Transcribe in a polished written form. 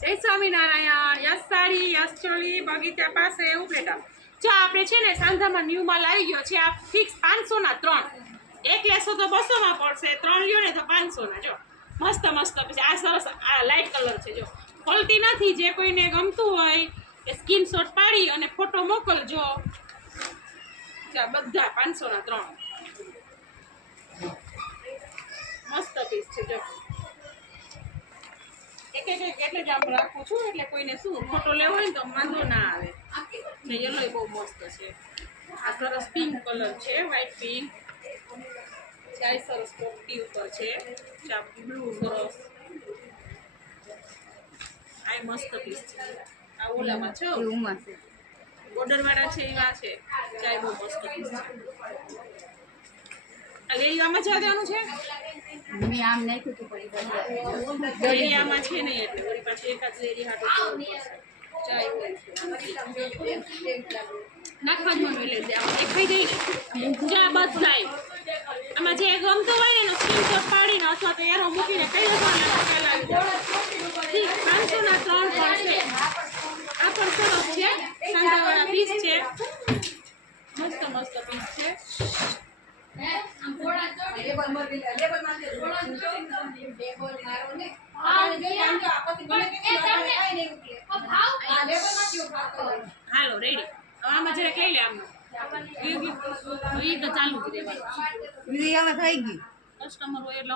જય Swaminarayan. Yes sari, yes choli બગીચા પાસે ઉપલેટા. જો આપણે છે ને સાંધામાં ન્યુ માલ આવી ગયો છે. આ ફિક્સ 500 ના 3. એક લેશો તો 200 માં પડશે, 3 લ્યો ને તો 500 ના. જો મસ્ત મસ્ત. પછી આ સરસ આ લાઇટ કલર છે. જો ખોલતી નથી. જે કોઈને ગમતું હોય એ સ્ક્રીનશોટ પાડી અને ફોટો મોકલજો. બધા 500 ના 3 મસ્ત પીસ છે. જો એક એટલે જ આમ રાખું છું, એટલે કોઈને શું ફોટો લેવો હોય ને તો વાંધો ના આવે. ને યલો બહુ મસ્ત છે. આ સરસ પિંક કલર છે, વ્હાઈટ પિંક. ચાય સરસ પોપટી ઉપર છે. ચા બ્લુ સરસ. આ મસ્ત પીસ છે. આ ઓલામાં છે, બોર્ડર વાળા છે એવા છે. ચાય બહુ મસ્ત પીસ છે. આ લેરિયામાં જવા દેવાનું છે. મેં આમ નાખ્યું હતું પણ લેરિયામાં છે નહીં, એટલે વળી પાછી એકાદ લેરી હાટો ચાય નાખવા જ મને એટલે દેખાઈ જાય ને. જા બસ થાય. આમાં જે ગમતો હોય ને એનો સ્ક્રીનશોટ પાડીને અથવા તો એરો મૂકીને કઈ દેવાના પહેલા 500 ના 3 પણ છે. આ પણ સરસ છે. સાંધાવાળા પીસ છે. મસ્ત મસ્ત પીસ છે. હાલો રેડી. આમાં જરા લઈ લે. આમાં એ તો ચાલુ જ રહેવાનું. થઈ ગયું કસ્ટમર હોય એટલે